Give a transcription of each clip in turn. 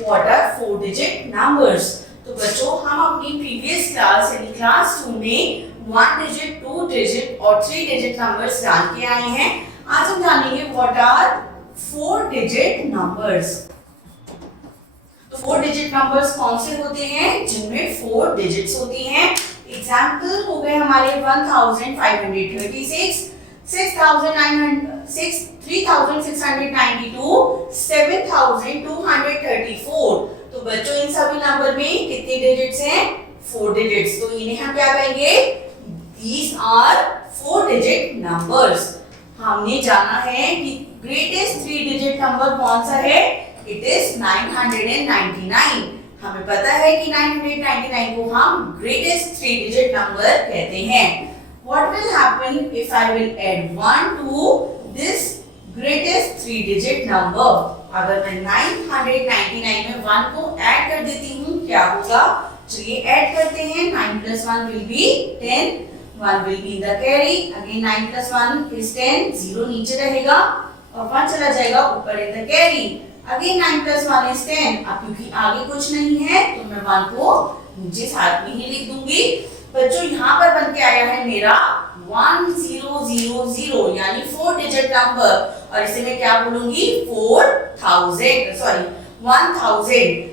What are 4 digit numbers. तो बच्चों हम अपनी प्रीवियस क्लास यानी क्लास 2 में 1 डिजिट, 2 डिजिट और 3 डिजिट नंबर्स जान के आए हैं। आज हम जानेंगे व्हाट आर 4 डिजिट नंबर्स। तो 4 डिजिट नंबर्स कौन से होते हैं जिनमें 4 डिजिट्स होती हैं। एग्जाम्पल हो गए हमारे 1536, 3692, 7234। तो बच्चों इन सभी नंबर में कितने डिजिट्स हैं? 4 डिजिट्स। तो इन्हें हम क्या कहेंगे? These are 4 digit numbers. हमने जाना है कि ग्रेटेस्ट 3 डिजिट नंबर कौन सा है? It is 999। हमें पता है कि 999 को हम ग्रेटेस्ट 3 डिजिट नंबर कहते हैं। What will happen if I will add 1 to this greatest 3 digit number? अगर मैं 999 में 1 को ऐड कर देती हूँ क्या होगा? चलिए ऐड करते हैं। 9 plus 1 will be 10. 1 will be in the carry. Again 9 plus 1 is 10. 0 नीचे रहेगा और 1 चला जाएगा ऊपर in the carry. Again 9 plus 1 is 10. अब क्योंकि आगे कुछ नहीं है तो मैं 1 को नीचे साथ में ही लिख दूंगी। बच्चों यहाँ पर बन के आया है मेरा 1000 यानी 4 डिजिट नंबर और इसे मैं क्या बोलूंगी? 1000।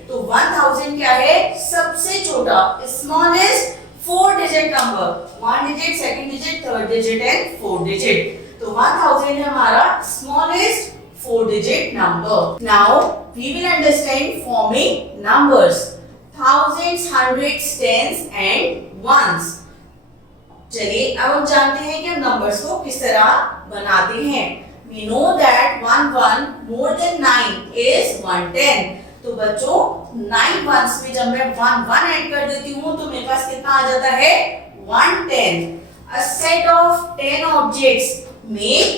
तो 1000 क्या है? सबसे छोटा smallest 4 digit number. 1 digit, second digit, third digit and 4 digit. तो 1000 है हमारा smallest 4 digit number. Now we will understand forming numbers. Thousands, hundreds, tens and ones. चलिए अब हम जानते हैं कि हम नंबर्स को किस तरह बनाते हैं। We know that 1 more than 9 is 110. तो बच्चों 9 ones में जब मैं 1 ऐड कर देती हूँ तो मेरे पास कितना आ जाता है? 110. A set of 10 objects make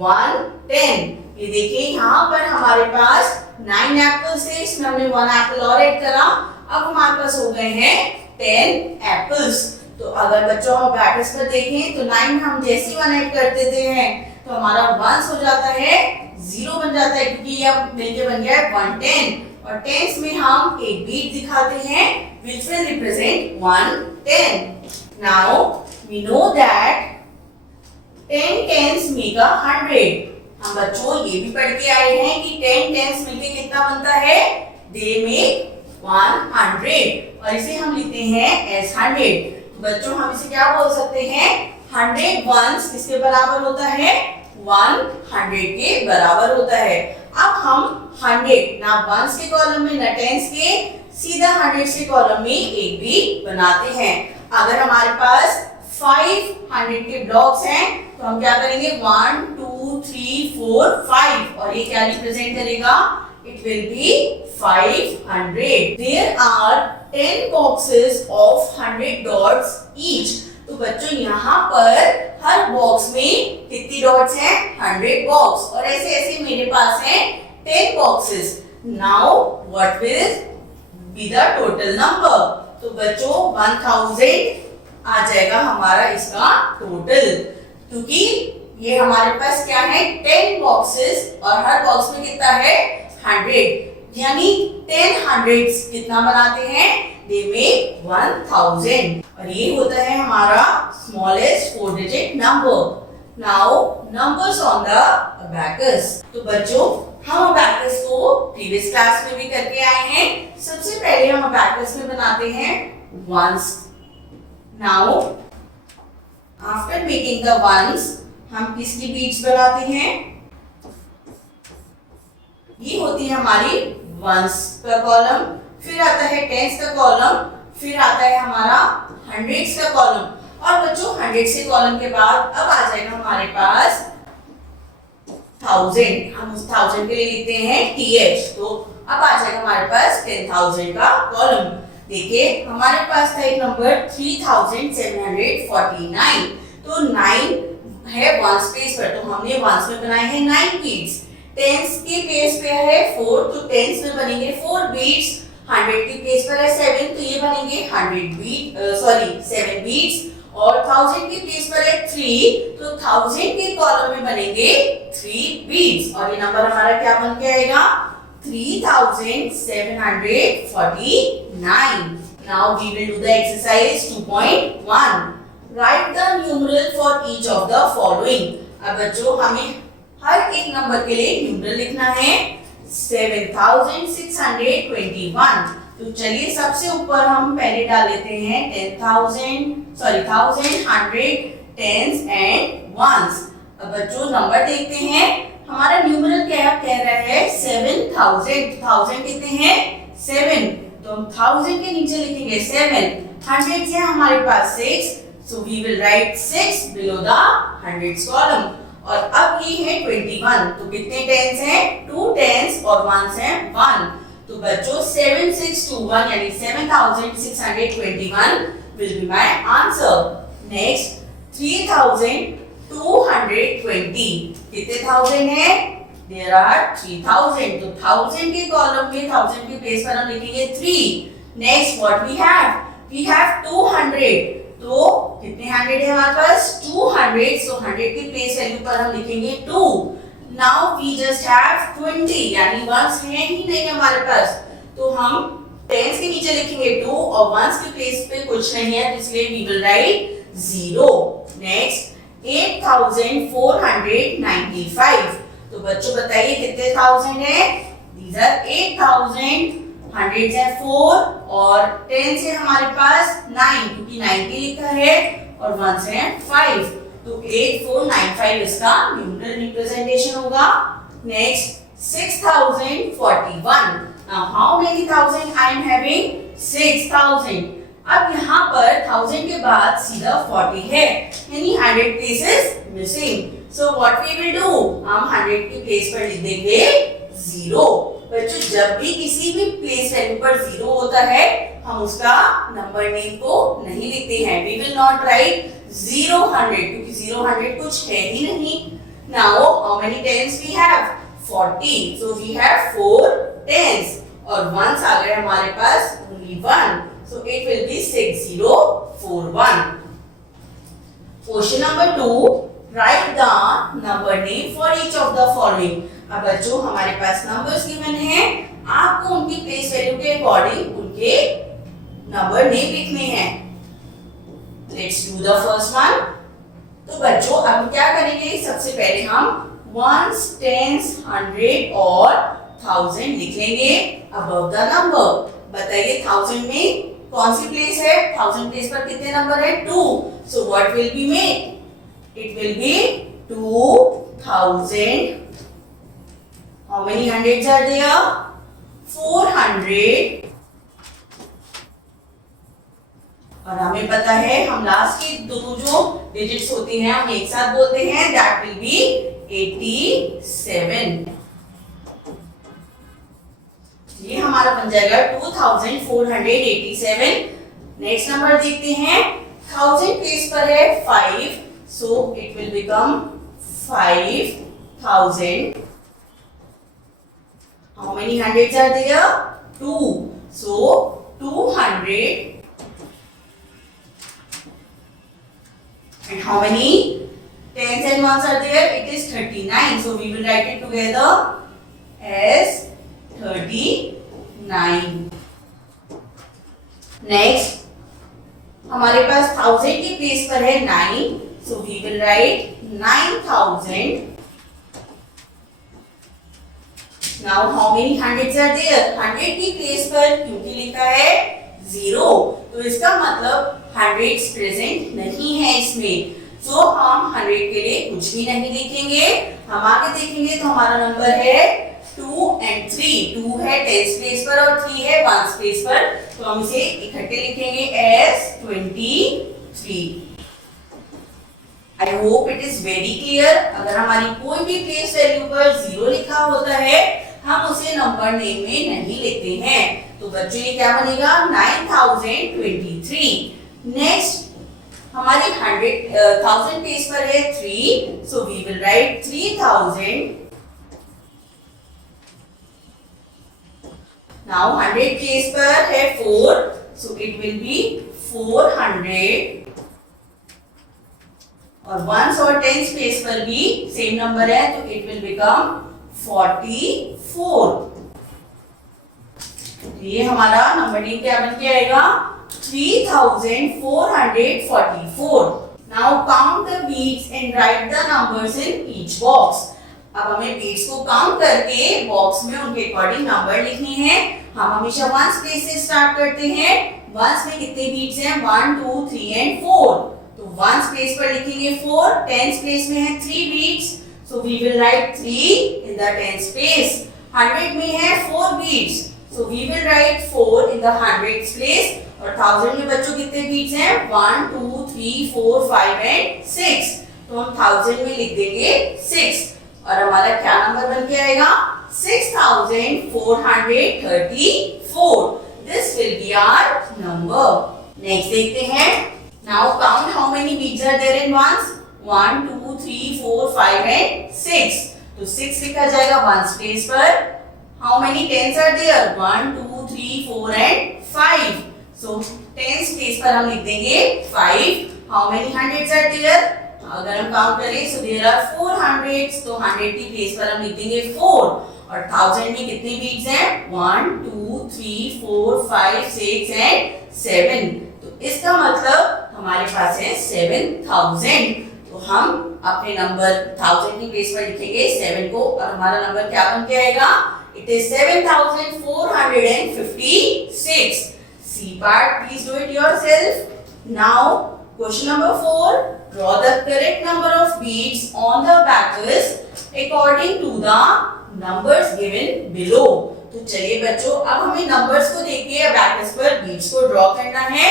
110. ये देखिए यहाँ पर हमारे पास 9 एप्पल्स थे, इसमें हमने 1 एप्पल और ऐड करा। अब हमारे पास हो गए हैं 10 एप्पल्स। तो अगर बच्चों हम ब्रैकेट्स पर देखें तो 9 हम जैसे 1 ऐड कर देते हैं तो हमारा 1 हो जाता है, 0 बन जाता है क्योंकि ये अब मिलके बन गया है 110 और टेंस में हम एक बीट दिखाते हैं which will represent 110. Now we know that 10 tens make 100. हम बच्चों ये भी पढ़ के आए हैं कि 10 टेंस मिलके कितना बनता है? दे मेक 100 और इसे हम लिखते हैं as 100। बच्चों हम इसे क्या बोल सकते हैं? 100 वंस किसके बराबर होता है? 100 के बराबर होता है। अब हम 100 ना वंस के कॉलम में ना टेंस के, सीधा 100 के कॉलम में एक भी बनाते हैं। अगर हमारे पास 500 के ब्लॉक्स हैं तो हम क्या करेंगे? 1 2 3 4 5 और ये क्या रिप्रेजेंट करेगा? It will be 500। There are 10 boxes of 100 dots each. तो बच्चों यहाँ पर हर बॉक्स में कितनी डॉट्स हैं? 100 बॉक्स और ऐसे ऐसे मेरे पास हैं 10 boxes. Now what will be the total number? तो बच्चों 1000 आ जाएगा हमारा इसका टोटल, क्योंकि ये हमारे पास क्या है? 10 बॉक्सेस और हर बॉक्स में कितना है? 100 यानी 10 hundreds कितना बनाते हैं? दे मेक 1000 और ये होता है हमारा smallest 4 digit number. Now numbers on the abacus. तो बच्चों हम अबैकस को प्रीवियस क्लास में भी करके आए हैं। सबसे पहले हम अबैकस में बनाते हैं once. Now, after making the ones, हम किसकी बीट्स बनाते हैं? ये होती है हमारी वंस का कॉलम, फिर आता है टेंस का कॉलम, फिर आता है हमारा हंड्रेड्स का कॉलम और बच्चों 100 के कॉलम के बाद अब आ जाएगा हमारे पास 1000। हम उस 1000 के लिए लिखते हैं TH। तो अब आ जाएगा हमारे पास 10,000 का कॉलम। देखिए हमारे पास था एक नंबर 3749। तो 9 है वंस पेज पर, तो हमने वंस में बनाए हैं 9 बीट्स। टेंस के पेज पे है 4 तो टेंस में बनेंगे 4 बीट्स। 100 के पेज पर है 7 तो ये बनेंगे 7 बीट्स और 1000 के पेज पर है 3 तो 1000 के कॉलम में बनेंगे 3 बीट्स और ये नंबर हमारा क्या बन के आएगा? 3749. Now we will do the exercise 2.1. Write the numeral for each of the following. अब बच्चों हमें हर एक नंबर के लिए न्यूमरल लिखना है. 7621. तो चलिए सबसे ऊपर हम पहले डाल लेते हैं 10,100 टेंस एंड वंस. अब बच्चों नंबर देखते हैं. हमारा न्यूमरल क्या कह रहा है 7000. 1000 कितने हैं 7. तो हम 1000 के नीचे लिखेंगे 7. 100 है हमारे पास 6. So we will write 6 below the hundreds column. और अब ये है 21. तो कितने टेंस हैं 2 टेंस और वंस हैं 1. तो बच्चों 7621 यानी 7621 will be my answer. Next 3220. कितने थाउजेंड है There are 3000. तो 1000 के कॉलम में 1000 के प्लेस पर हम लिखेंगे 3. Next what we have 200. तो कितने 100 है हमारे पास 200. So 100 की प्लेस वैल्यू पर हम लिखेंगे 2. Now we just have 20 यानी वंस है ही नहीं हमारे पास. तो हम टेंस के नीचे लिखेंगे 2 और वंस की प्लेस पे कुछ नहीं है तो इसलिए we will write 0. Next 8495. तो बच्चों बताइए कितने थाउजेंड है These are 8000. हंड्रेड्स है 4 और टेंस है हमारे पास 9 क्योंकि 90 लिखा है और वंस है 5. तो 8495 इसका न्यूमरल रिप्रेजेंटेशन होगा. Next 6041. Now how many thousand I am having 6000. अब यहाँ पर 1000 के बाद सीधा 40 है यानी 100 places missing. So what we will do हम 100 की प्लेस पर लिख देंगे 0. बच्चों जब भी किसी भी प्लेस वैल्यू पर 0 होता है हम उसका नंबर नेम को नहीं लिखते हैं. वी विल नॉट राइट 0 100 क्योंकि 0 100 कुछ है ही नहीं. Now how many tens we have 40. So we have 4 tens और वंस आ गए हमारे पास only 1. So it will be 6041. Question number 2. Write the number name for each of the following. अब बच्चों हमारे पास नंबर्स गिवन हैं. आपको उनकी प्लेस वैल्यू के अकॉर्डिंग उनके नंबर नेम लिखने हैं. Let's do the first one. तो बच्चों अब क्या करेंगे सबसे पहले हम वंस टेंस 100 और 1000 लिख लेंगे above the number. बताइए 1000 में कौन सी प्लेस है 1000 प्लेस पर कितने नंबर है 2. So what will be made it will be 2000. How many hundreds are there 400. और हमें पता है हम लास्ट की दो जो डिजिट्स होती हैं हम एक साथ बोलते हैं दैट विल बी 87. ये हमारा बन जाएगा 2487. नेक्स्ट नंबर देखते हैं 1000 प्लेस पर है 5. So it will become 5000. How many hundreds are there 2. So 200. And how many tens and ones are there? It is 39. So we will write it together as 39. Next हमारे पास 1000 की place पर है 9. So we will write 9000. Now how many hundreds are there 100 की place पर क्योंकि लिखा है 0 तो इसका मतलब हंड्रेड्स प्रेजेंट नहीं है इसमें. सो हम 100 के लिए कुछ भी नहीं लिखेंगे. हम आगे देखेंगे तो हमारा नंबर है 2 and 3. 2 है टेंस प्लेस पर और 3 है वंस प्लेस पर. तो हम इसे इकट्ठे लिखेंगे as 23. I hope it is very clear. अगर हमारी कोई भी प्लेस वैल्यू पर 0 लिखा होता है हम उसे नंबर नेम में नहीं लेते हैं. तो बच्चों ये क्या बनेगा 9023. नेक्स्ट हमारी 1000 प्लेस पर है 3. So we will write 3000. Now 100 place पर है 4. So it will be 400. और वंस और टेंस प्लेस पर भी सेम नंबर है तो इट विल बिकम 44. ये हमारा नंबर नेम क्या बन के आएगा 3444। Now count the beads and write the numbers in each box. अब हमें बीट्स को काउंट करके बॉक्स में उनके अकॉर्डिंग नंबर लिखने हैं। हम हमेशा वंस प्लेस से स्टार्ट करते हैं। वंस में कितने बीट्स हैं 1 2 3 एंड 4। तो वंस प्लेस पर लिखेंगे 4, टेंस प्लेस में है 3 beads, so we will write 3 in the tens place. 100 में है 4 beads, so we will write 4 in the hundreds place. और 1000 में बच्चों कितने बीट्स हैं 1 2 3 4 5 एंड 6, तो हम 1000 में लिख देंगे 6 और हमारा क्या नंबर बन के आएगा 6434। This will be our number. Next देखते हैं। Now count how many beads are there in ones. 1 2 3 4 5 and 6, तो 6 लिखा जाएगा वंस प्लेस पर। How many tens are there 1 2 3 4 and 5, so tens place पर हम लिख देंगे 5। How many hundreds are there, अगर हम काउंट करें सो देयर आर 4 हंड्रेड्स, तो 100 की प्लेस पर हम लिख देंगे 4। और 1000 में कितने बीट्स हैं 1 2 3 4 5 6 एंड 7, तो इसका मतलब हमारे पास है 7000। तो हम अपने नंबर 1000 की प्लेस पर लिखेंगे 7 को और हमारा नंबर क्या बन के आएगा, it is 7456। C part please do it yourself. Now question number 4, draw the correct number of beads on the abacus according to the numbers given below। तो चलिए बच्चों अब हमें नंबर्स को देख के अबैकस पर बीट्स को ड्रॉ करना है।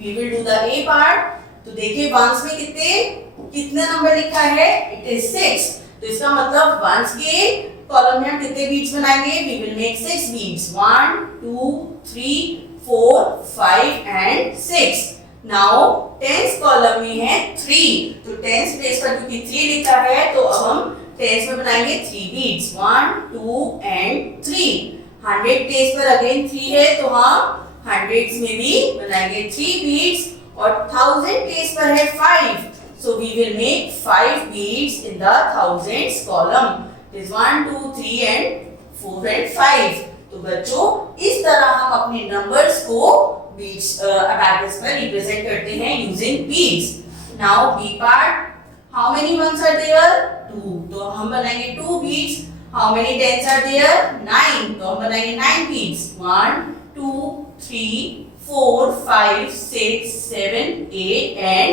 We will do the A part। तो देखिए वंस में कितने नंबर लिखा है, इट इज 6, तो इसका मतलब वंस के कॉलम में हम कितने बीट्स बनाएंगे, we will make 6 beads 1 2 3 4 5 and 6। Now tens column में है 3, तो टेंस प्लेस पर क्योंकि 3 लिखा है तो अब हम टेंस में बनाएंगे 3 बीट्स 1 2 एंड 3। 100 प्लेस पर अगेन 3 है तो हम हंड्रेड्स में भी बनाएंगे 3 बीट्स। और 1000 प्लेस पर है 5, so we will make 5 beads in the thousands column. This 1 2 3 and 4 and 5। तो बच्चों इस तरह हम अपने नंबर्स को बीट्स अबैकस पर रिप्रेजेंट करते हैं using beads. Now B part, how many ones are there 2, तो हम बनाएंगे 2 beads. How many tens are there 9, तो हम बनाएंगे 9 beads 1 2 3 4 5 6 7 8 and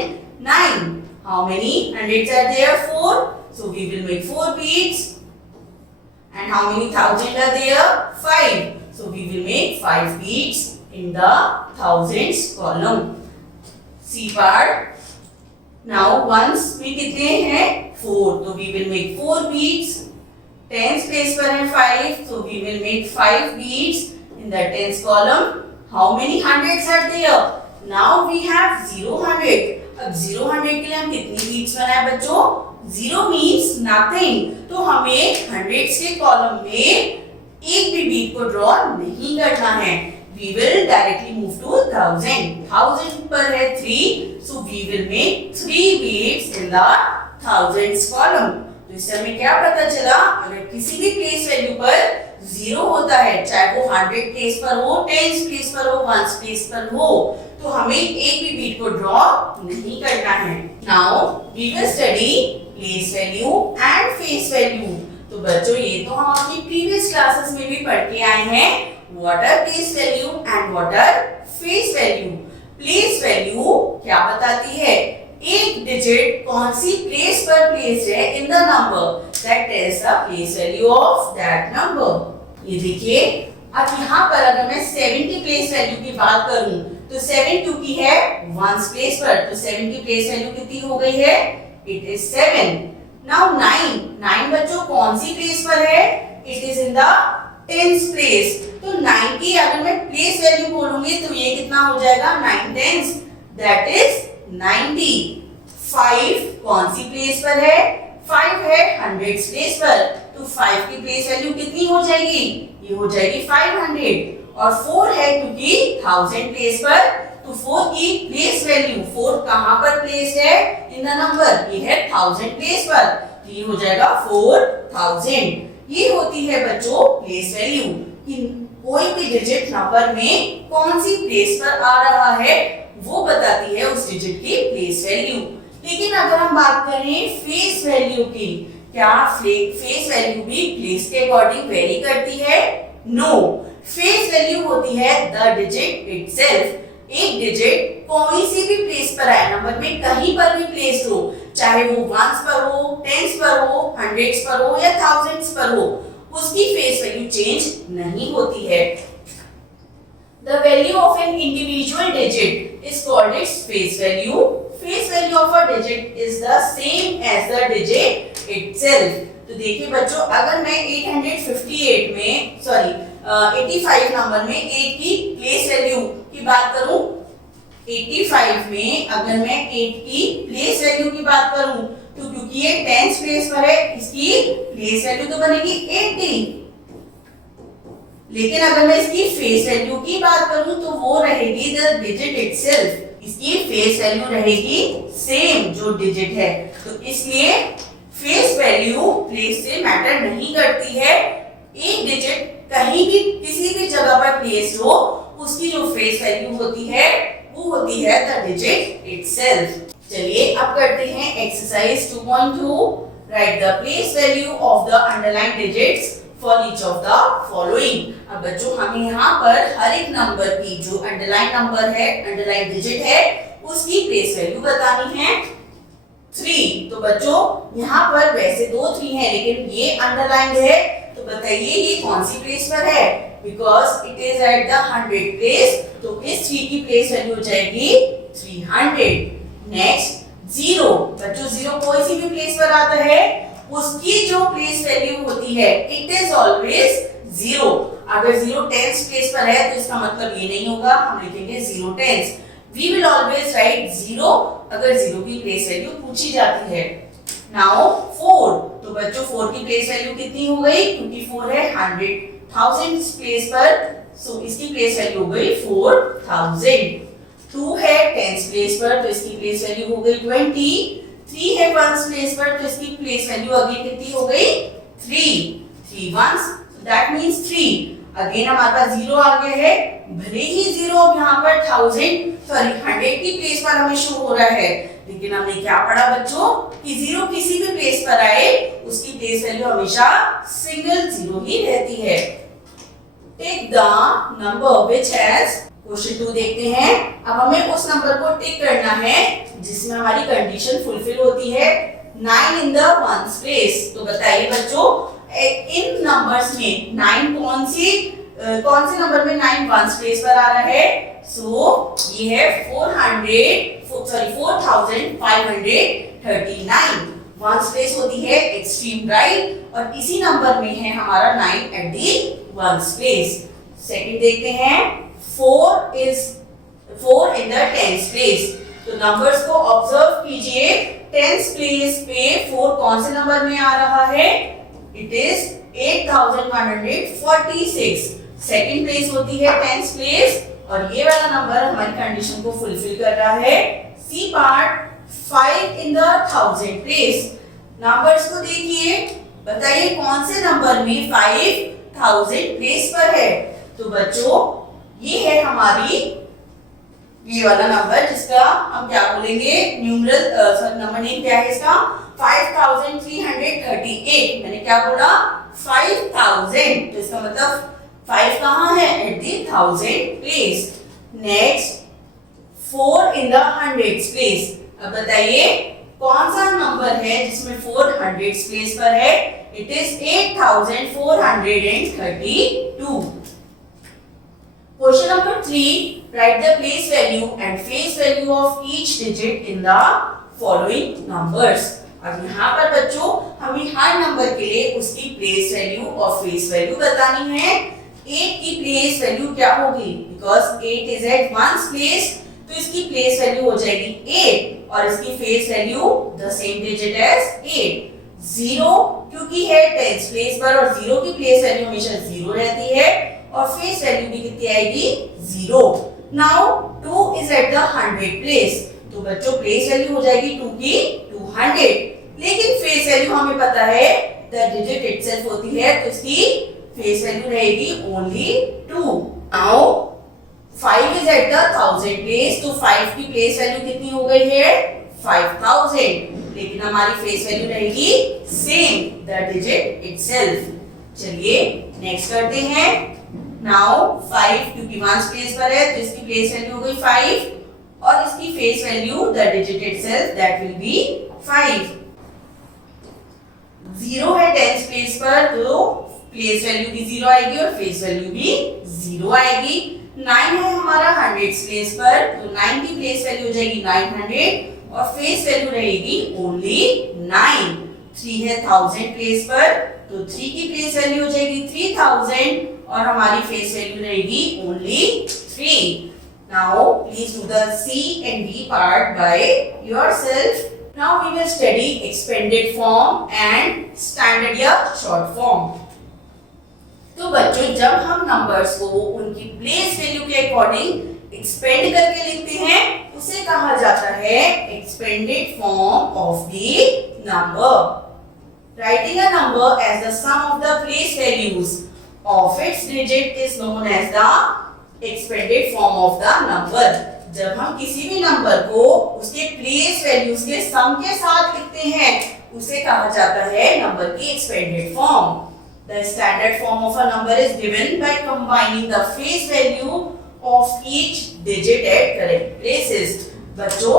9। How many hundreds are there 4, so we will make 4 beads. And how many thousand are there 5, so we will make 5 beads in the thousands column। C part। now ones में कितने हैं 4, तो we will make 4 beats। tens place पर है 5, so we will make 5 beats in the tens column। how many hundreds are there, now we have 0 100। अब 0 100 के लिए हम कितनी beats बनाए बच्चों, 0 means nothing, तो हमें hundreds के कॉलम में एक भी बीट को ड्रॉ नहीं करना है। We will directly move to 1000। 1000 पर है 3, so we will make 3 beats in the thousands column। तो इससे हमें क्या पता चला, अगर किसी भी प्लेस वैल्यू पर 0 होता है, चाहे वो 100 प्लेस पर हो, 10 प्लेस पर हो, 1 प्लेस पर हो, तो हमें एक भी बीट को ड्रॉ नहीं करना है। Now we will study place value and face value। तो बच्चों ये तो हम अपनी प्रीवियस क्लासेस में भी पढ़ के आए हैं। What are place value and what are face value? Place value क्या बताती है, एक डिजिट कौन सी प्लेस पर प्लेस्ड है in the number, that tells the place value of that number. ये देखिए अब यहाँ पर अगर मैं 7 की प्लेस वैल्यू की बात करूं तो 7 क्योंकि है वंस प्लेस पर, तो 7 की प्लेस वैल्यू कितनी हो गई है, इट इज 7। नाउ 9 बच्चों कौन सी प्लेस पर है, it is in the tens place, तो 9 की अगर मैं प्लेस वैल्यू बोलूंगी तो ये कितना हो जाएगा 9 टेंस, दैट इज 90। 5 कौन सी प्लेस पर है, 5 है हंड्रेड्स प्लेस पर, तो 5 की प्लेस वैल्यू कितनी हो जाएगी, ये हो जाएगी 500। और 4 है क्योंकि 1000 प्लेस पर, तो 4 की प्लेस वैल्यू, 4 कहां पर प्लेस्ड है इन द नंबर, ये है 1000 प्लेस पर, तो ये हो जाएगा 4000। ये होती है बच्चों प्लेस वैल्यू, कि कोई भी डिजिट नंबर में कौन सी प्लेस पर आ रहा है वो बताती है उस डिजिट की प्लेस वैल्यू। लेकिन अगर हम बात करें फेस वैल्यू की, क्या फेस वैल्यू भी प्लेस के अकॉर्डिंग वेरी करती है? नो, फेस वैल्यू होती है द डिजिट इटसेल्फ। एक डिजिट कोई सी भी प्लेस पर आए, नंबर में कहीं पर भी प्लेस हो, चाहे वो वंस पर हो, टेंस पर हो, हंड्रेड्स पर हो या थाउजेंड्स पर हो, उसकी फेस वैल्यू चेंज नहीं होती है। The value of an individual digit is called its face value. Face value of a digit is the same as the digit itself. तो देखिए बच्चों, अगर मैं 858 में 85 नंबर में 8 की प्लेस वैल्यू की बात करूं, 85 में अगर मैं 8 की प्लेस वैल्यू की बात करूं, तो क्योंकि ये टेंस प्लेस पर है, इसकी प्लेस वैल्यू तो बनेगी 80। लेकिन अगर मैं इसकी फेस वैल्यू की बात करूं तो वो रहेगी द डिजिट इटसेल्फ। इसकी फेस वैल्यू रहेगी सेम जो डिजिट है। तो इसलिए फेस वैल्यू प्लेस से मैटर नहीं करती है। एक डिजिट कहीं भी किसी भी जगह पर प्लेस हो, उसकी जो फेस वैल्यू होती है वो होती है द डिजिट इटसेल्फ। चलिए अब करते हैं exercise 2.2। Right the place value of the underline digits for each of the following. अब बच्चों हमें यहाँ पर हर एक नंबर की जो अंडरलाइन नंबर है, अंडरलाइन डिजिट है, उसकी प्लेस वैल्यू बतानी है। 3, तो बच्चों यहाँ पर वैसे 2 3 है, लेकिन ये अंडरलाइन है, तो बताइए ये कौन सी प्लेस पर है? Because it is at the 100 place, तो इस 3 की प्लेस वैल्यू हो जाएगी 300। नेक्स्ट 0, बच्चों 0 कोई सी भी प्लेस पर आता है, उसकी जो प्लेस वैल्यू होती है इट इज ऑलवेज 0। अगर 0 टेंस प्लेस पर है तो इसका मतलब ये नहीं होगा, हम लिखेंगे 0 tens. We will always write 0 अगर 0 की प्लेस वैल्यू पूछी जाती है। नाउ 4, तो बच्चों 4 की प्लेस वैल्यू कितनी हो गई? क्योंकि 4 है 100,000 प्लेस पर, सो इसकी प्लेस वैल्यू हो गई 4000। 2 है टेंस प्लेस पर, तो इसकी प्लेस वैल्यू हो गई 20। 3 है वंस प्लेस पर, तो इसकी प्लेस वैल्यू अगेन कितनी हो गई? 3 ones, so that means 3। Again हमारे पास 0 आ गया है, भले ही 0 यहाँ पर 100 की प्लेस पर हमें शो हो रहा है, लेकिन हमने क्या पढ़ा बच्चों कि 0 किसी भी प्लेस पर आए उसकी प्लेस वैल्यू हमेशा सिंगल 0 ही रहती है। Tick the number which has, question 2 देखते हैं। अब हमें उस नंबर को टिक करना है जिसमें हमारी कंडीशन फुलफिल होती है। 9 इन द वंस प्लेस, तो बताइए बच्चों इन नंबर्स में 9 कौन से नंबर में 9 वंस प्लेस पर आ रहा है? सो ये है 4539। वंस प्लेस होती है एक्सट्रीम राइट, और इसी नंबर में है हमारा 9 at the ones place. Second देखते हैं, 4 इन द टेंस प्लेस। तो नंबर्स को ऑब्जर्व कीजिए, टेंस प्लेस पे 4 कौन से नंबर में आ रहा है? It is 8146। सेकंड प्लेस होती है टेंस प्लेस, और ये वाला नंबर हमारी कंडीशन को फुलफिल कर रहा है। C part 5 in the 1000 place. Numbers को देखिए, बताइए कौन से नंबर में 5000 प्लेस पर है? तो बच्चों ये है हमारी ये वाला नंबर, जिसका हम क्या बोलेंगे न्यूमरल नंबर नेम क्या है इसका? 5338। मैंने क्या बोला? 5000, तो इसका मतलब 5 कहाँ है? At the 1000 place. Next 4 in the hundreds place. अब बताइए कौन सा नंबर है जिसमें 4 हंड्रेड्स प्लेस पर है? It is 8432। Question number 3. Write the place value and face value of each digit in the following numbers. अब यहाँ पर बच्चों हमें हर नंबर के लिए उसकी प्लेस वैल्यू और फेस वैल्यू बतानी है। 8 की प्लेस वैल्यू क्या होगी? Because 8 is at ones place, तो इसकी प्लेस वैल्यू हो जाएगी 8 और इसकी face value the same digit as 8। 0 क्योंकि है टेंस प्लेस पर और 0 की प्लेस वैल्यू हमेशा 0 रहती है और फेस वैल्यू भी कितनी आएगी? 0। Now 2 is at the 100 place, तो बच्चों प्लेस वैल्यू हो जाएगी 2 की 200, लेकिन फेस वैल्यू हमें पता है द डिजिट इटसेल्फ होती है, तो इसकी फेस वैल्यू रहेगी only 2। Now 5 is eight the 1000 place, तो 5 की प्लेस वैल्यू कितनी हो गई है 5000, लेकिन हमारी फेस वैल्यू रहेगी सेम, द डिजिट इटसेल्फ। चलिए नेक्स्ट करते हैं। नाउ 5 क्योंकि 1 प्लेस पर है तो इसकी प्लेस वैल्यू हो गई 5 और इसकी face value the digit itself that will be 5। 0 है 10 प्लेस पर तो प्लेस वैल्यू भी 0 आएगी और फेस वैल्यू भी 0 आएगी। 9 है हमारा 100 प्लेस पर तो 9 की प्लेस वैल्यू हो जाएगी 900 और फेस वैल्यू रहेगी ओनली 9। 3 है 1000 प्लेस पर तो 3 की प्लेस वैल्यू हो जाएगी 3000 और हमारी फेस वैल्यू रहेगी only 3। Now please do the C and D part by yourself. Now we will study expanded form and standard या short form. तो बच्चों जब हम नंबर्स को उनकी प्लेस वैल्यू के अकॉर्डिंग एक्सपेंड करके लिखते हैं उसे कहा जाता है expanded form of the number. Writing a number as the sum of the place values of its digit is known as the expanded form of the number। जब हम किसी भी नंबर को उसके प्लेस वैल्यूज के सम के साथ लिखते हैं उसे कहा जाता है नंबर की expanded form. The standard form of a number is given by combining the face value of each digit at correct places। बच्चों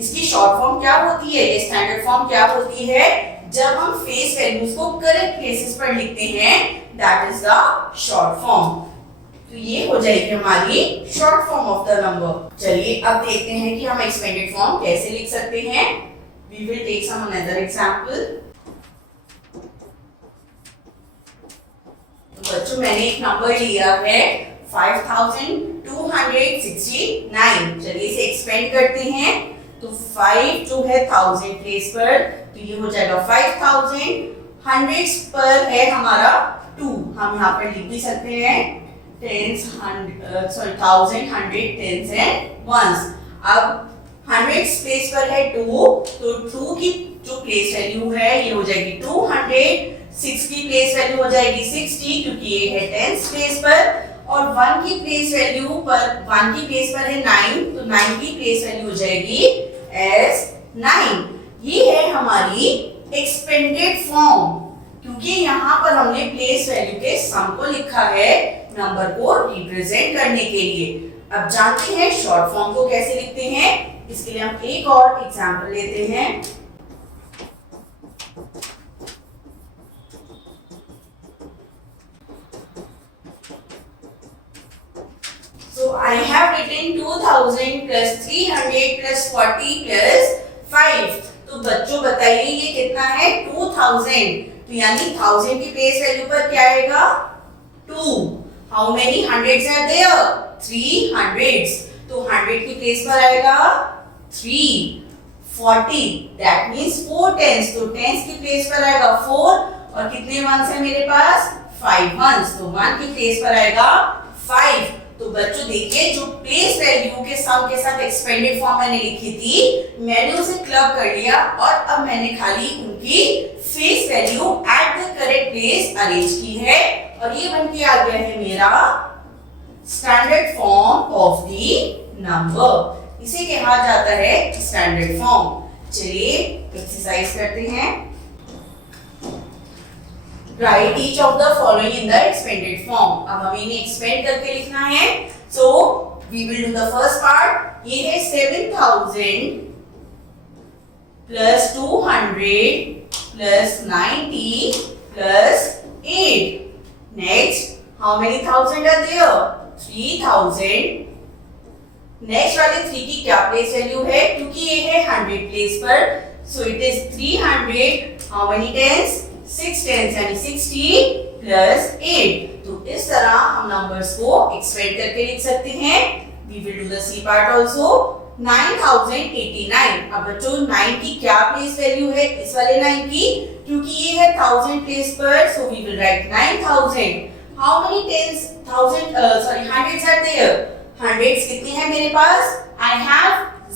इसकी शॉर्ट फॉर्म क्या होती है, ये स्टैंडर्ड फॉर्म क्या होती है, जब हम फेस वैल्यूज को करेक्ट प्लेसेस पर लिखते हैं that is the short form. तो ये हो जाएगी हमारी short form of the number. चलिए अब देखते हैं कि हम एक्सपेंडेड फॉर्म कैसे लिख सकते हैं। We will take some another example. तो बच्चों मैंने एक नंबर लिया है 5269। चलिए इसे एक्सपेंड करते हैं। तो 5 जो है 1000 प्लेस पर तो ये हो जाएगा 5000। हंड्रेड्स पर है हमारा 2, हम यहाँ पर लिख भी सकते हैं टेंस 1000 100 टेंस एंड वंस। अब हंड्रेड्स प्लेस पर है 2 तो 2 की जो प्लेस वैल्यू है ये हो जाएगी 200। 6 की प्लेस वैल्यू हो जाएगी 60 क्योंकि ये है टेंस प्लेस पर और 1 की प्लेस वैल्यू पर 1 की प्लेस पर है 9 तो 9 की प्लेस वैल्यू हो जाएगी एज 9। ये है हमारी एक्सपेंडेड फॉर्म क्योंकि यहाँ पर हमने प्लेस वैल्यू के सम को लिखा है नंबर को रिप्रेजेंट करने के लिए। अब जानते हैं शॉर्ट फॉर्म को कैसे लिखते हैं। इसके लिए हम एक और एग्जांपल लेते हैं। So I have written 2000 plus 300 plus 40 plus 5। तो बच्चों बताइए ये कितना है 2000। तो यानी 1000 की प्लेस वैल्यू पर क्या आएगा 2। How many hundreds are there 3 hundreds तो 100 की प्लेस पर आएगा 3। 40 दैट मींस 4 टेंस तो टेंस की प्लेस पर आएगा 4 और कितने वंस है मेरे पास 5 वंस तो 1 की प्लेस पर आएगा 5। तो बच्चों देखिए जो प्लेस वैल्यू के सम के साथ एक्सपेंडेड फॉर्म मैंने लिखी थी मैंने उसे क्लब कर लिया और अब मैंने खाली उनकी face value at the correct place arrange की है और ये बन के आ गया है मेरा standard form of the number. इसे कहा जाता है स्टैंडर्ड फॉर्म। चलिए एक्सरसाइज करते हैं। Write each of the following in the expanded form। अब हमें इन्हें एक्सपेंड करके लिखना है। So we will do the first part। ये है 7000 plus 200 plus 90 plus 8। Next, how many thousand are there? 3000। Next वाले 3 की क्या प्लेस वैल्यू है क्योंकि ये है 100 प्लेस पर so it is 300। how many tens 6 tense यानी 60 प्लस 8। तो इस तरह हम नंबर्स को एक्सपेंड करके लिख सकते हैं। We will do the C part also. 9089। अब बच्चों 9 की क्या प्लेस वैल्यू है इस वाले 9 की क्योंकि ये है 1000 प्लेस पर so we will write 9000। How many tens hundreds are there hundreds कितने हैं मेरे पास आई हैव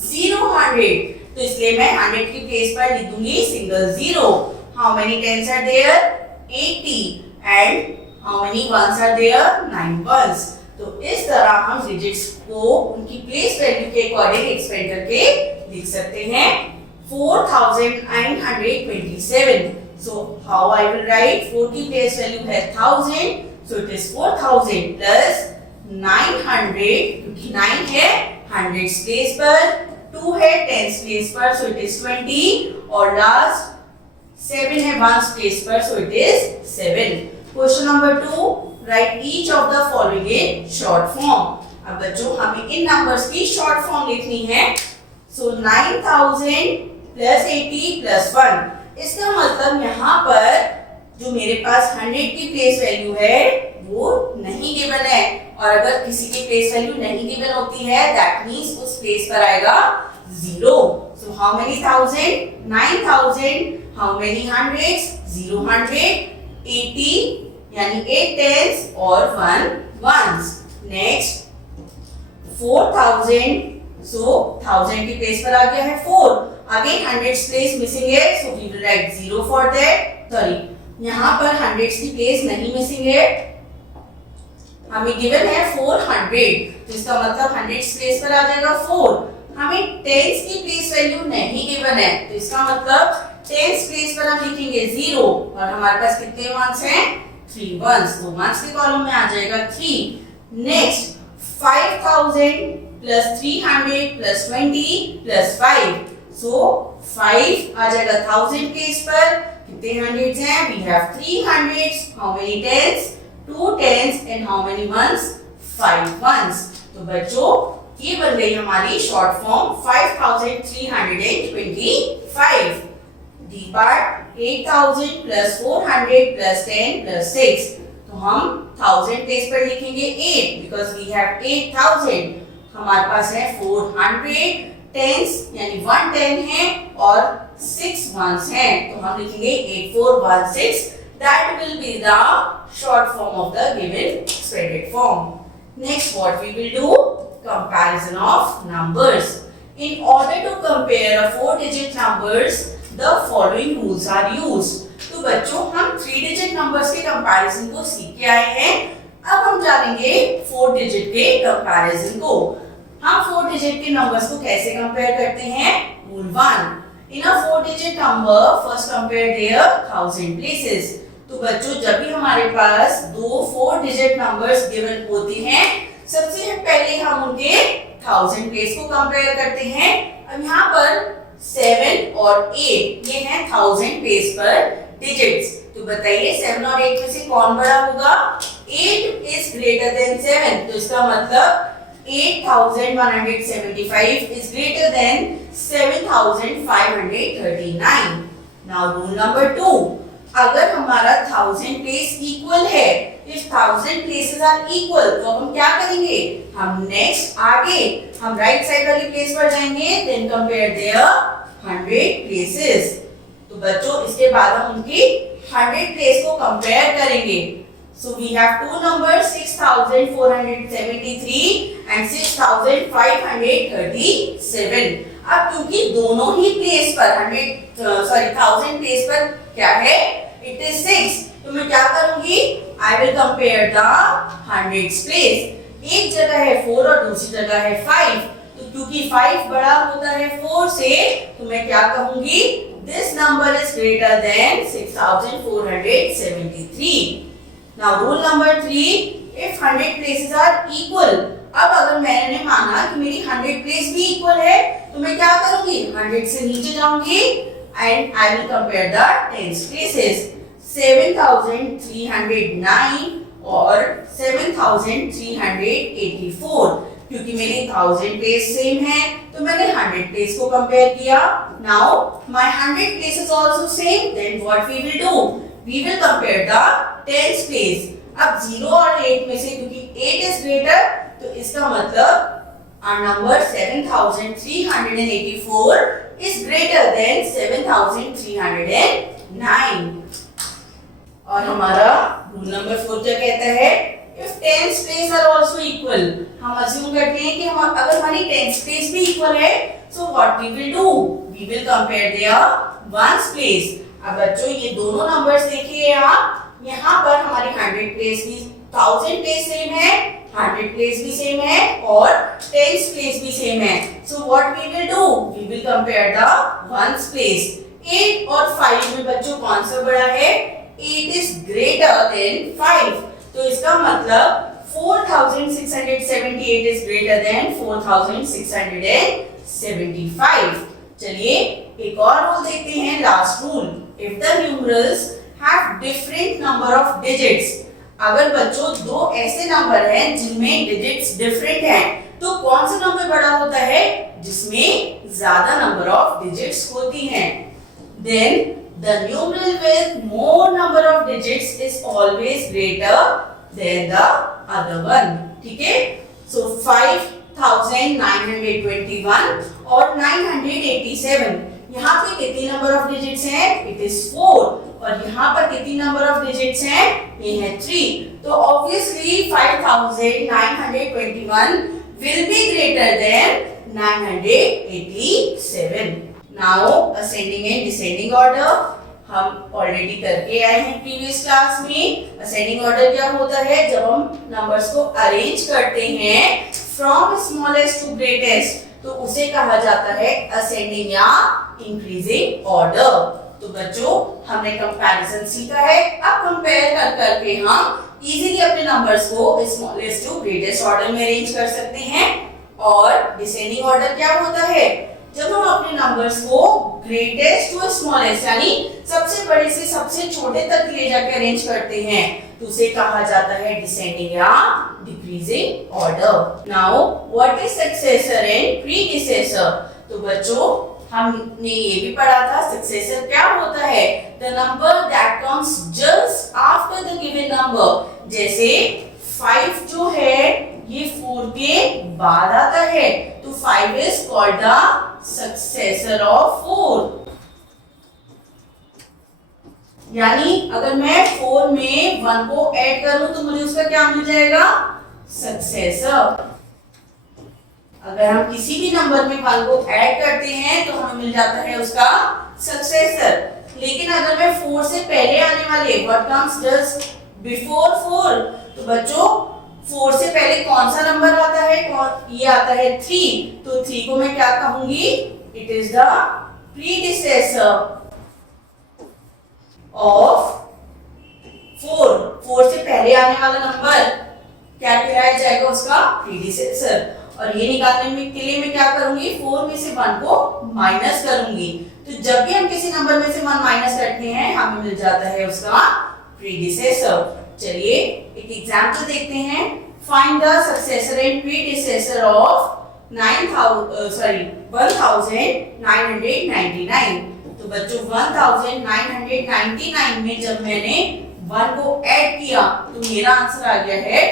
0 तो इसलिए मैं 100 की प्लेस पर लिख दूंगी single 0। How many tens are there? 80। And how many ones are there? 9 ones. तो इस तरह हम डिजिट्स को उनकी प्लेस वैल्यू के अकॉर्डिंग एक्सपेंड करके लिख सकते हैं। 4927। So how I will write? 4 की प्लेस वैल्यू है 1000, so it is 4000 plus 900, क्योंकि 9 है हंड्रेड्स प्लेस पर, 2 है टेंस प्लेस पर, so it is 20, और लास्ट 7 है वंस प्लेस पर, so it is 7। Question number 2, right each of the following in short form. अब बच्चों हमें इन नंबर्स की शॉर्ट फॉर्म लिखनी है। सो 9000 प्लस 80 प्लस 1। इसका मतलब यहाँ पर जो मेरे पास 100 की प्लेस वैल्यू है वो नहीं गिवन है, और अगर किसी की प्लेस वैल्यू नहीं गिवन होती है दैट मींस उस प्लेस पर आएगा 0। So how many thousand? 9000। How many hundreds? 0 100, 80 यानी 8 टेंस और 1 वंस। नेक्स्ट 4000, सो 1000 की प्लेस पर आ गया है 4, अगेन हंड्रेड्स प्लेस मिसिंग है, so we will write 0 for that. Sorry, यहाँ पर हंड्रेड्स की प्लेस नहीं मिसिंग है, हमें गिवन है 400, तो इसका मतलब हंड्रेड्स प्लेस पर आ जाएगा 4। हमें टेंस की प्लेस वैल्यू नहीं गिवन है, तो इसका मतलब टेंस प्लेस पर हम लिखेंगे 0, और हमारे पास कितने वंस हैं? 3 वंस, तो वंस के कॉलम में आ जाएगा 3। Next 5000 plus 300 plus 20 plus 5, so 5 आ जाएगा 1000 प्लेस पर, कितने हंड्रेड्स हैं? We have 3 hundreds. How many tens? 2 tens, and how many ones? 5 ones. तो बच्चों ये बन गई हमारी short form 5325। D part 8000 plus 400 plus 10 plus 6, तो हम 1000 प्लेस पर लिखेंगे 8 बिकॉज वी हैव 8000। हमारे पास है 400 टेंस यानी 1 10 है और 6 वंस हैं, तो हम लिखेंगे 8416। That will be the short form of the given expanded form. Next, what we will do? Comparison of numbers. In order to compare a 4-digit numbers, the following rules are used. तो बच्चों हम 3-digit numbers के comparison को सीख के आए हैं। अब हम जानेंगे 4-digit के comparison को। हम 4-digit के numbers को कैसे compare करते हैं? Rule 1. In a 4-digit number, first compare their 1000 places. तो बच्चों जब भी हमारे पास दो 4-digit numbers given होते हैं, सबसे पहले हम उनके 1000 प्लेस को कंपेयर करते हैं। अब यहाँ पर 7 और 8 ये हैं 1000 प्लेस पर डिजिट्स। तो बताइए 7 और 8 में से कौन बड़ा होगा? 8 is greater than 7, तो इसका मतलब 8175 is greater than 7539. Now rule number 2. अगर हमारा 1000 प्लेस इक्वल है, if 1000 प्लेसेस आर इक्वल, तो हम क्या करेंगे? हम नेक्स्ट आगे हम राइट साइड वाली प्लेस पर जाएंगे, देन कंपेयर देयर 100 प्लेसेस। तो बच्चों इसके बाद हम उनकी 100 प्लेस को कंपेयर करेंगे। So we have two numbers 6473 and 6537। अब क्योंकि दोनों ही प्लेस पर 1000 प्लेस पर क्या है? इट इज 6, तो मैं क्या करूंगी? I will compare the 100 place. एक जगह है 4 और दूसरी जगह है 5, तो क्योंकि 5 बड़ा होता है 4 से, तो मैं क्या कहूंगी? This number is greater than 6473। Now rule number 3, if 100 places are equal. अब अगर मैंने माना कि मेरी 100 प्लेस भी इक्वल है, तो मैं क्या करूंगी? 100 से नीचे जाऊंगी and I will compare the tens places. 7309 और 7384, क्योंकि मेरी 1000 प्लेस सेम है, तो मैंने 100 प्लेस को कंपेयर किया। Now my 100 places also same. Then what we will do? We will compare the tens place. अब 0 और 8 में से क्योंकि 8 is greater, तो इसका मतलब our number 7384 is greater than 7309. और हमारा रूल नंबर 4 क्या कहता है? If tens place are also equal, हम assume करते हैं कि हम अगर हमारी tens place भी equal है, so what we will do? We will compare their ones place. अब बच्चों ये दोनों नंबर्स देखिए आप, यहाँ पर हमारी 100 प्लेस भी 1000 प्लेस सेम है, 100 प्लेस भी सेम है और 10 प्लेस भी सेम है। So what we will do, we will compare the ones place. 8 और 5 में बच्चों कौन सा बड़ा है, 8 इज ग्रेटर देन 5। तो इसका मतलब 4678 इज ग्रेटर देन 4675। चलिए एक और रूल देखते हैं, last rule. If the numerals have different number of digits, अगर बच्चों दो ऐसे नंबर हैं जिनमें डिजिट्स डिफरेंट हैं, तो कौन सा नंबर बड़ा होता है, जिसमें ज्यादा नंबर ऑफ डिजिट्स होती हैं। Then the numeral with more number of digits is always greater than the other one. ठीक है, so 5921 और 987, यहाँ पे कितनी नंबर ऑफ डिजिट्स हैं, इट इज 4, और यहाँ पर कितनी नंबर ऑफ डिजिट्स हैं, ये है 3। तो obviously 5921 will be greater than 987. Now ascending and descending order हम ऑलरेडी करके आए हैं प्रीवियस क्लास में। असेंडिंग ऑर्डर क्या होता है, जब हम नंबर्स को अरेंज करते हैं फ्रॉम स्मॉलेस्ट टू ग्रेटेस्ट, तो उसे कहा जाता है असेंडिंग या इंक्रीजिंग ऑर्डर। तो बच्चों हमने कंपैरिजन सीखा है, अब कंपेयर कर करके हम इजीली अपने नंबर्स को स्मॉलेस्ट टू ग्रेटेस्ट ऑर्डर में अरेंज कर सकते हैं। और डिसेंडिंग ऑर्डर क्या होता है, जब हम अपने नंबर्स को ग्रेटेस्ट टू स्मॉलेस्ट यानी सबसे बड़े से सबसे छोटे तक ले जाकर अरेंज करते हैं, तो उसे कहा जाता है डिसेंडिंग या decreasing order. Now what is successor and predecessor. तो बच्चों हमने ये भी पढ़ा था, सक्सेसर क्या होता है, the number that comes just after the given number. जैसे 5 जो है ये 4 के बाद आता है, तो 5 is called the successor of 4। यानी अगर मैं 4 में 1 को ऐड करूं तो मुझे उसका क्या मिल जाएगा, सक्सेसर। अगर हम किसी भी नंबर में 1 को ऐड करते हैं तो हमें मिल जाता है उसका सक्सेसर। लेकिन अगर मैं 4 से पहले आने वाले व्हाट कम्स जस्ट बिफोर 4, तो बच्चों 4 से पहले कौन सा नंबर आता है, ये आता है 3। तो 3 को मैं क्या कहूंगी, it is the predecessor of 4। 4 से पहले आने वाला नंबर क्या कहलाया जाएगा, उसका प्रीडिसेसर। और ये निकालने के लिए मैं क्या करूंगी, 4 में से 1 को माइनस करूंगी। तो जब भी हम किसी नंबर में से 1 माइनस करते हैं हमें मिल जाता है उसका प्रीडिसेसर। चलिए एक एग्जांपल देखते हैं। Find the successor and predecessor of 1999। तो बच्चों 1999 में जब मैंने 1 को ऐड किया तो मेरा आंसर आ गया है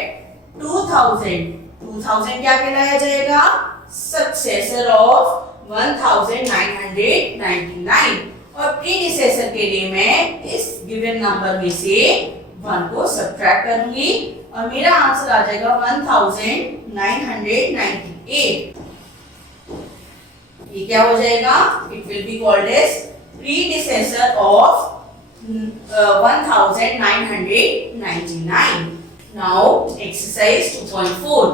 2000। 2000 क्या कहलाया जाएगा, सक्सेसर ऑफ 1999। और प्रीडिसेसर के लिए मैं इस गिवन नंबर में से 1 को सब्ट्रैक्ट करूंगी और मेरा आंसर आ जाएगा 1998। ये क्या हो जाएगा, it will be called as predecessor of 1999। Now exercise 2.4,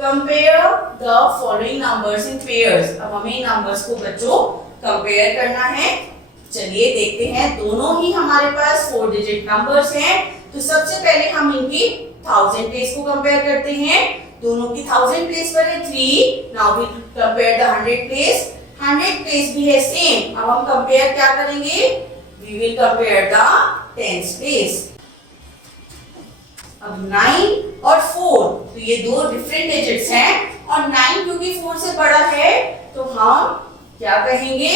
compare the following numbers in pairs. अब हमें नंबर्स को बच्चों कंपेयर करना है। चलिए देखते हैं, दोनों ही हमारे पास 4 डिजिट नंबर्स हैं। तो सबसे पहले हम इनकी 1000 प्लेस को कंपेयर करते हैं। दोनों की 1000 प्लेस पर है 3। Now we compare the 100 place. 100 place भी है सेम। अब हम कंपेयर क्या करेंगे, we will compare the 10s place. अब 9 और 4, तो ये दो डिफरेंट डिजिट्स हैं और 9 क्योंकि 4 से बड़ा है तो हम क्या कहेंगे,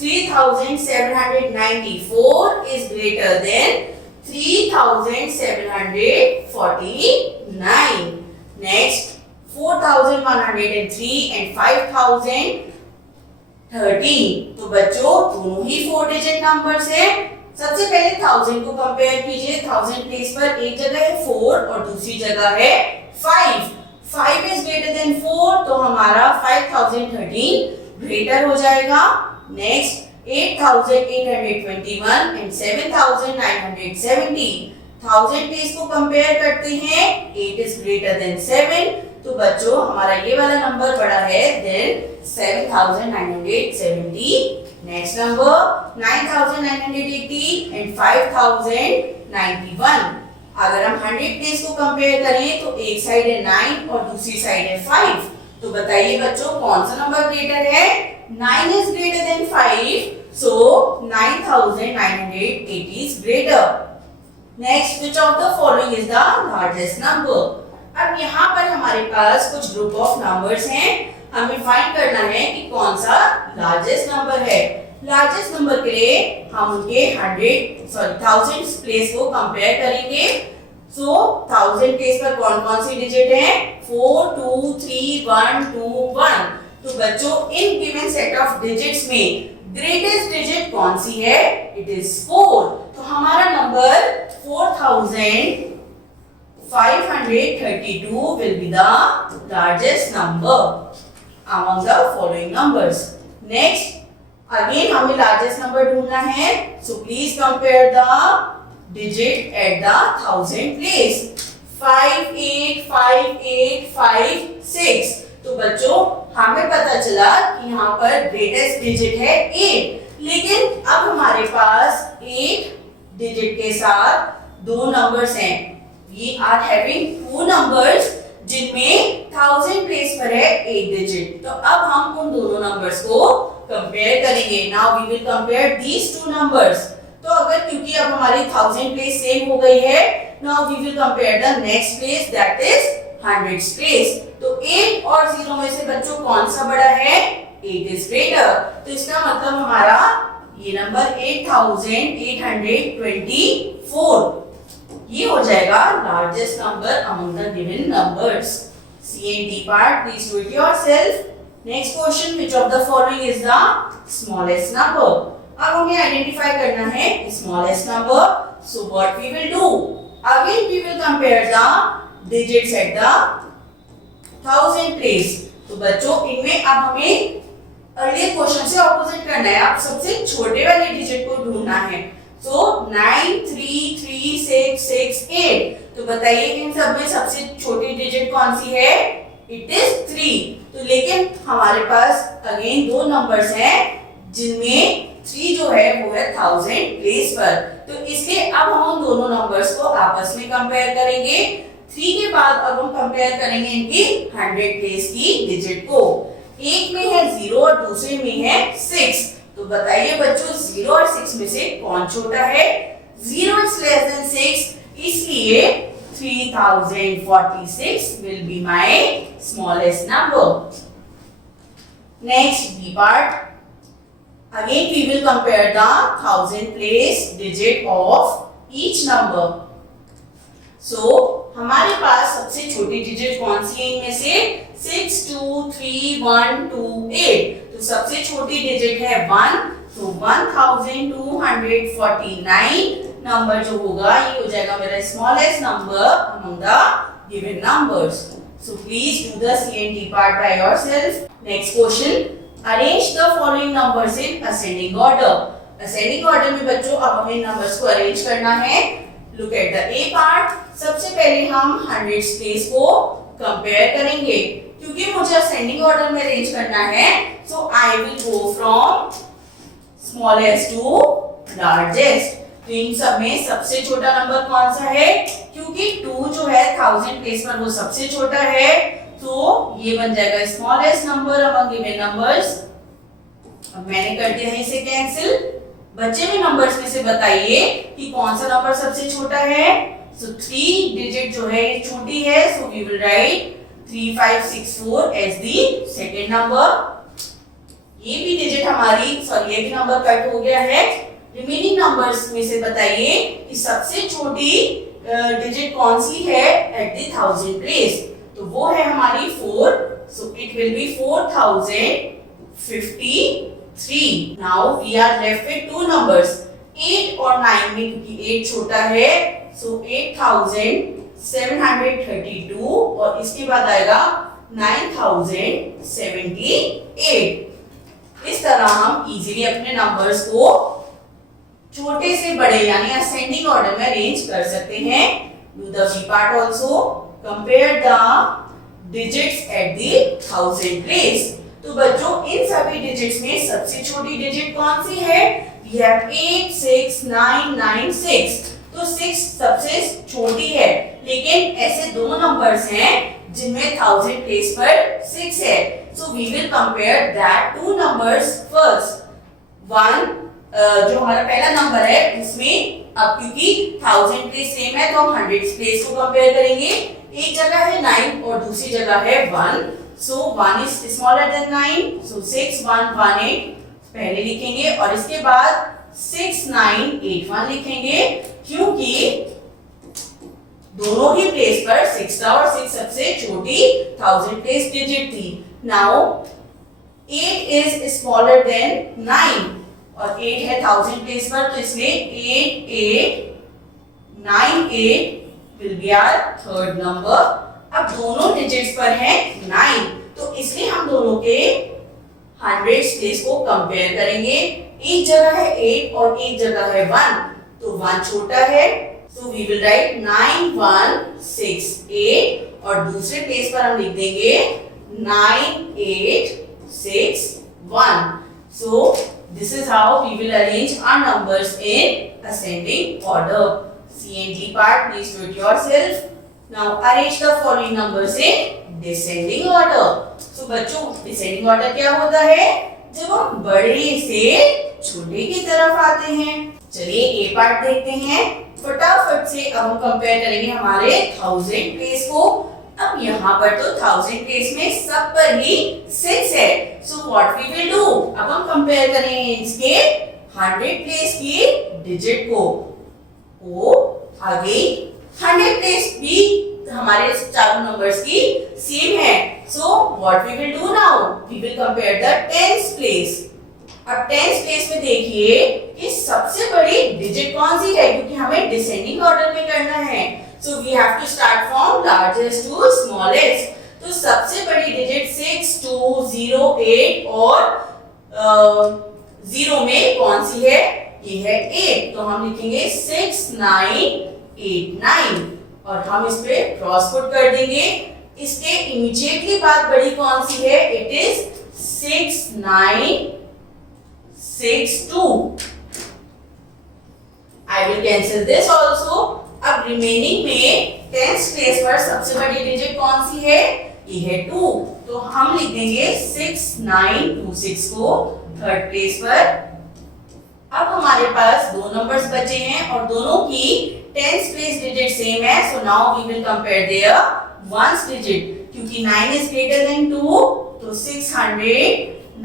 3794 is greater than 3749. Next 4103 and 5013। तो बच्चों दोनों ही 4 डिजिट नंबर्स हैं। सबसे पहले 1000 को कंपेयर कीजिए। 1000 प्लेस पर एक जगह है 4 और दूसरी जगह है 5। 5 is greater than 4 तो हमारा 5013 ग्रेटर हो जाएगा। Next 8821 and 7970। 1000 प्लेस को कंपेयर करते हैं 8 इज ग्रेटर देन 7, तो बच्चों हमारा ये वाला नंबर बड़ा है देन 7970। Next number 9980 and 5091। अगर हम 100 प्लेस को कंपेयर करें तो एक साइड है 9 और दूसरी साइड है 5, तो बताइए बच्चों कौन सा नंबर ग्रेटर है? 9 is greater than 5, so 9980 is greater. Next, which of the following is the largest number? अब यहाँ पर हमारे पास कुछ ग्रुप ऑफ नंबर्स हैं, हमें फाइंड करना है कि कौन सा लार्जेस्ट नंबर है। लार्जेस्ट नंबर के लिए हम उनके 1000 प्लेस को कंपेयर करेंगे। सो 1000 प्लेस पर कौन कौन सी डिजिट हैं? 4 2 3 1 2 1। तो बच्चों in given set of digits में ग्रेटेस्ट डिजिट कौन सी है? It is 4। तो हमारा number 4532 will be the largest number among the following numbers. Next, again हमें largest number ढूंढना है, so please compare the digit at the 1000 place. 585856। तो बच्चों हमें पता चला कि यहाँ पर ग्रेटेस्ट डिजिट है 8, लेकिन अब हमारे पास 8 डिजिट के साथ दो नंबर्स हैं। We are having two numbers जिनमें 1000 प्लेस पर है 8 डिजिट। तो अब हम उन दोनों नंबर्स को कंपेयर करेंगे। Now we will compare these two numbers. तो अगर क्योंकि अब हमारी 1000 प्लेस सेम हो गई है, now we will compare the next place that is 100 place. तो 8 और 0 में से बच्चों कौन सा बड़ा है? 8 is greater। तो इसका मतलब हमारा ये नंबर 8824 ये हो जाएगा largest number among the given numbers. C and D part please do it yourself. Next question, which of the following is the smallest number? अब हमें आइडेंटिफाई करना है smallest number. So what we will do? Again we will compare the digits at the 1000 place. तो बच्चों इनमें अब हमें earlier question से ऑपोजिट करना है। आप सबसे छोटे वाले डिजिट को ढूंढना है। So 93368। तो बताइए इन सब में सबसे छोटी डिजिट कौन सी है? It is 3। तो लेकिन हमारे पास अगेन दो नंबर्स हैं जिनमें 3 जो है वो है 1000 प्लेस पर। तो इसलिए अब हम उन दोनों नंबर्स को आपस में कंपेयर करेंगे। 3 के बाद अब हम कंपेयर करेंगे इनकी 100 प्लेस की डिजिट को। एक में है 0 और दूसरे में है 6। तो बताइए बच्चों 0 और 6 में से कौन छोटा है? 0 is less than 6, इसलिए 3046 will be my smallest number. Next, B part. Again we will compare the 1000 place digit of each number. So हमारे पास सबसे छोटी डिजिट कौन सी है इनमें से? 6231128। तो सबसे छोटी डिजिट है 1, तो 1249 नंबर जो होगा ये हो जाएगा मेरा smallest number among the given numbers. So please do the C and D part by yourself. Next question, arrange the following numbers in ascending order. Ascending order में बच्चों अब हमें नंबर्स को अरेंज करना है। Look at the A part. सबसे पहले हम 100 प्लेस को कंपेयर करेंगे। क्योंकि मुझे असेंडिंग ऑर्डर में अरेंज करना है, so I will go from smallest to largest. तो इन सब में सबसे छोटा नंबर कौन सा है? क्योंकि 2 जो है 1000 प्लेस पर वो सबसे छोटा है, तो ये बन जाएगा smallest number among given numbers. अब मैंने कर दिया है इसे कैंसिल। बचे हुए नंबर्स में से बताइए कि कौन सा नंबर सबसे छोटा है? सो 3 डिजिट जो है ये छोटी है, so we will write 3564 as the second number. ये भी डिजिट हमारी सॉरी ये भी नंबर कट हो गया है। रिमेनिंग नंबर्स में से बताइए कि सबसे छोटी डिजिट कौन सी है एट द 1000 प्लेस? तो वो है हमारी 4, so it will be 4053। Now we are left with 2 numbers 8 और 9 में, क्योंकि 8 छोटा है, सो 8732 और इसके बाद आएगा 9078। इस तरह हम इजीली अपने नंबर्स को छोटे से बड़े यानी असेंडिंग ऑर्डर में अरेंज कर सकते हैं। Do the B part also, compare the digits at the thousand place. तो बच्चों इन सभी डिजिट्स में सबसे छोटी डिजिट कौन सी है? We have 8 6 9 9 6। तो 6 सबसे छोटी है, लेकिन ऐसे दो नंबर्स हैं जिनमें थाउजेंड प्लेस पर 6 है। So we will compare that two numbers first. One जो हमारा पहला नंबर है उसमें अब क्योंकि थाउजेंड प्लेस सेम है तो हम हंड्रेड प्लेस को कंपेयर करेंगे। एक जगह है 9 और दूसरी जगह है 1। सो 1 इज स्मॉलर देन 9, सो 6 1 1 8 पहले लिखेंगे और इसके बाद 6 9 8 1 लिखेंगे, क्योंकि दोनों ही प्लेस पर 6 था और 6 सबसे छोटी थाउजेंड प्लेस डिजिट थी। नाउ 8 इज स्मॉलर देन 9 और 8 है थाउजेंड प्लेस पर, तो इसलिए 8 8 9 8 will be our third number. अब दोनों डिजिट्स पर है 9, तो इसलिए हम दोनों के हंड्रेड्स प्लेस को कंपेयर करेंगे। एक जगह है 8 और एक जगह है 1, तो 1 छोटा है, सो वी विल राइट 9 1 6 8 और दूसरे प्लेस पर हम लिख देंगे 9 8 6 1। सो this is how we will arrange our numbers in ascending order. C and D part, please do it yourself. Now arrange the following numbers in descending order. So बच्चों descending order क्या होता है? जब हम बड़े से छोटे की तरफ आते हैं। चलिए A part देखते हैं। फटाफट से अब हम कंपेयर करेंगे हमारे थाउजेंड प्लेस को। अब यहाँ पर तो थाउजेंड प्लेस में सब पर ही 6 है, so what we will do, अब हम कंपेयर करेंगे इसके 100 प्लेस की डिजिट को। ओ आ गई 100 प्लेस भी हमारे चारों नंबर्स की सेम है, so what we will do now, we will compare the 10th place. अब 10th प्लेस में देखिए कि सबसे बड़ी डिजिट कौन सी है, क्योंकि हमें डिसेंडिंग ऑर्डर में करना है। So we have to start from largest to smallest. तो सबसे बड़ी डिजिट 6 2 0 8 और 0 में कौन सी है? ये है 8, तो हम लिखेंगे 6 9 8 9 और हम इस पे क्रॉस पुट कर देंगे। इसके इमीडिएटली बाद बड़ी कौन सी है? It is 6 9 6 2। I will cancel this also. अब रिमेनिंग में 10th प्लेस पर सबसे बड़ी डिजिट कौन सी है? ये है 2, तो हम लिख देंगे 6 9 2 6 को थर्ड प्लेस पर। अब हमारे पास दो नंबर्स बचे हैं और दोनों की 10th प्लेस डिजिट सेम है, so now we will compare their ones digit, क्योंकि 9 इज ग्रेटर देन 2, तो 600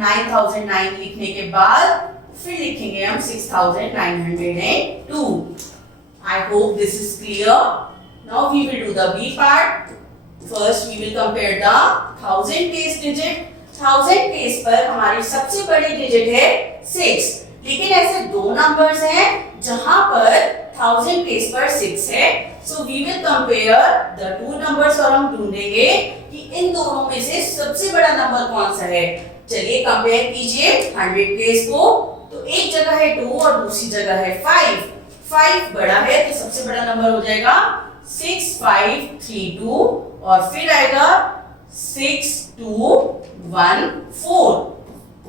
9009 लिखने के बाद फिर लिखेंगे हम 6902। I hope this is clear. Now we will do the B part. First we will compare the thousand place digit. Thousand place पर हमारी सबसे बड़ी डिजिट है 6, लेकिन ऐसे दो नंबर्स हैं जहां पर थाउजेंड प्लेस पर 6 है, so we will compare the two numbers और हम ढूंढेंगे कि इन दोनों में से सबसे बड़ा नंबर कौन सा है। चलिए कंपेयर कीजिए 100 प्लेस को, तो एक जगह है 2 और दूसरी जगह है 5। 5 बड़ा है तो सबसे बड़ा नंबर हो जाएगा 6532 और फिर आएगा 6214।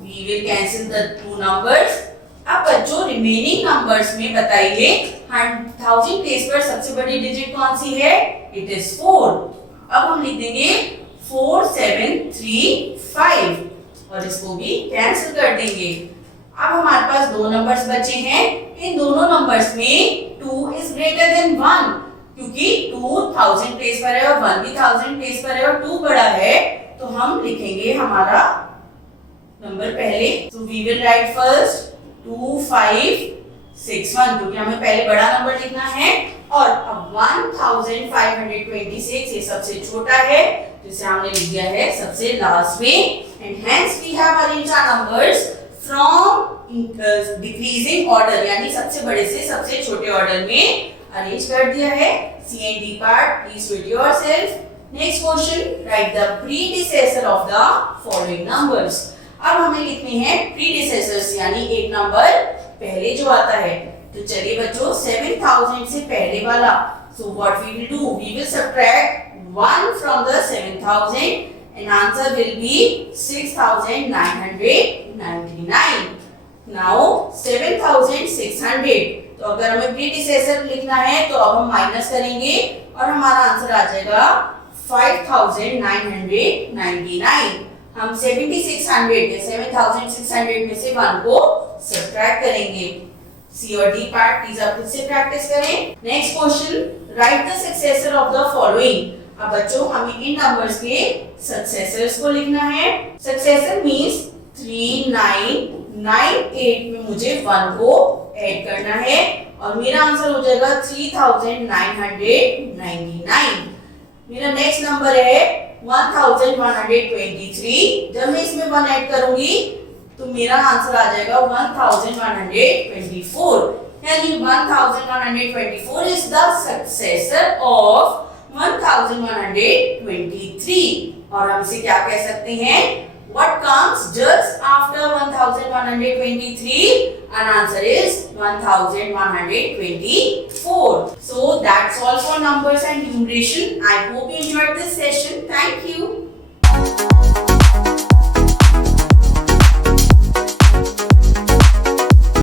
We will cancel the two numbers. अब बच्चों रिमेनिंग नंबर्स में बताइए 1000 प्लेस पर सबसे बड़ी डिजिट कौन सी है? It is 4। अब हम लिख देंगे 4735 और इसको भी कैंसिल कर देंगे। अब हमारे पास दो नंबर्स बचे हैं, इन दोनों नंबर्स में 2 इज ग्रेटर देन 1, क्योंकि 2000 प्लेस पर है और 1 भी 1000 प्लेस पर है और 2 बड़ा है, तो हम लिखेंगे हमारा नंबर पहले। तो वी विल राइट फर्स्ट 2561, क्योंकि हमें पहले बड़ा नंबर लिखना है, और अब 1526 ये सबसे छोटा है, तो इसे हमने लिख दिया है सबसे लास्ट में, and hence we have arranged our numbers from decreasing order, यानी सबसे बड़े से सबसे छोटे ऑर्डर में अरेंज कर दिया है। C and D part please read yourself. Next question, write the predecessor of the following numbers. अब हमें लिखने हैं प्रीडिसेसर्स, यानी एक नंबर पहले जो आता है। तो चलिए बच्चों 7000 से पहले वाला, so what we will do, we will subtract 1 from the 7000 and answer will be 6999. Now 7600, तो अगर हमें प्रीडिसेसर लिखना है तो अब हम माइनस करेंगे और हमारा आंसर आ जाएगा 5999. हम 7600 या 7600 में से 1 को सब्ट्रैक्ट करेंगे. सी और डी पार्ट प्लीज आप खुद से प्रैक्टिस करें. Next question, write the successor of the following. अब बच्चों हमें इन नंबर्स के सक्सेसर्स को लिखना है. सक्सेसर मींस 3998 में मुझे 1 को ऐड करना है और मेरा आंसर हो जाएगा 3999. मेरा नेक्स्ट नंबर है 1123. जब मैं इसमें 1 ऐड करूंगी तो मेरा आंसर आ जाएगा 1124. यानी 1124 इज द सक्सेसर ऑफ 1123. और हम इसे क्या कह सकते हैं? What comes just after 1123? An answer is 1124. So that's all for numbers and numeration. I hope you enjoyed this session. Thank you.